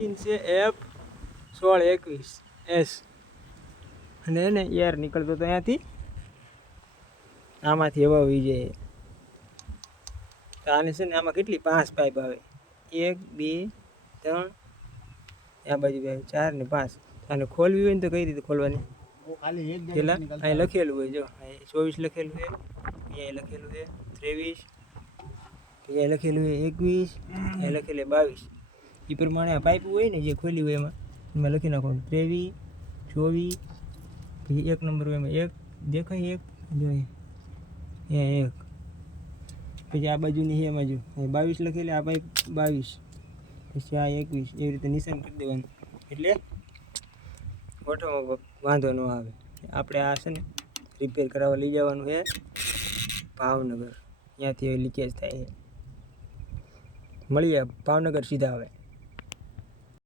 છે F1621S અને એને એર નીકળતો તો અહીંયાથી આમાંથી હવા વહી જાય. તો આને છે ને આમાં કેટલી 5 પાઇપ આવે, 1 2 3 આ બાજુ 4 ને 5. આને ખોલવી હોય ને તો કઈ રીતે ખોલવાની? પેલા અહીં લખેલું હોય, જો 24 લખેલું છે, અહીંયા લખેલું છે 23, અહીંયા લખેલું છે 21, અહીંયા લખેલું 22. એ પ્રમાણે આ પાઇપ હોય ને જે ખોલી હોય એમાં લખી નાખવાનું 23 24. પછી 1 નંબર હોય એમાં 1 દેખાય, 1 જોઈએ અહીંયા 1. પછી આ બાજુની એમાં જો 22 લખેલી, આ પાઇપ 22, પછી આ 21. એવી રીતે નિશાન કરી દેવાનું એટલે ઓઠામાં વાંધો ન આવે. આપણે આ છે ને રિપેર કરાવવા લઈ જવાનું છે ભાવનગર, ત્યાંથી લીકેજ થાય છે. મળીએ ભાવનગર સીધા આવે.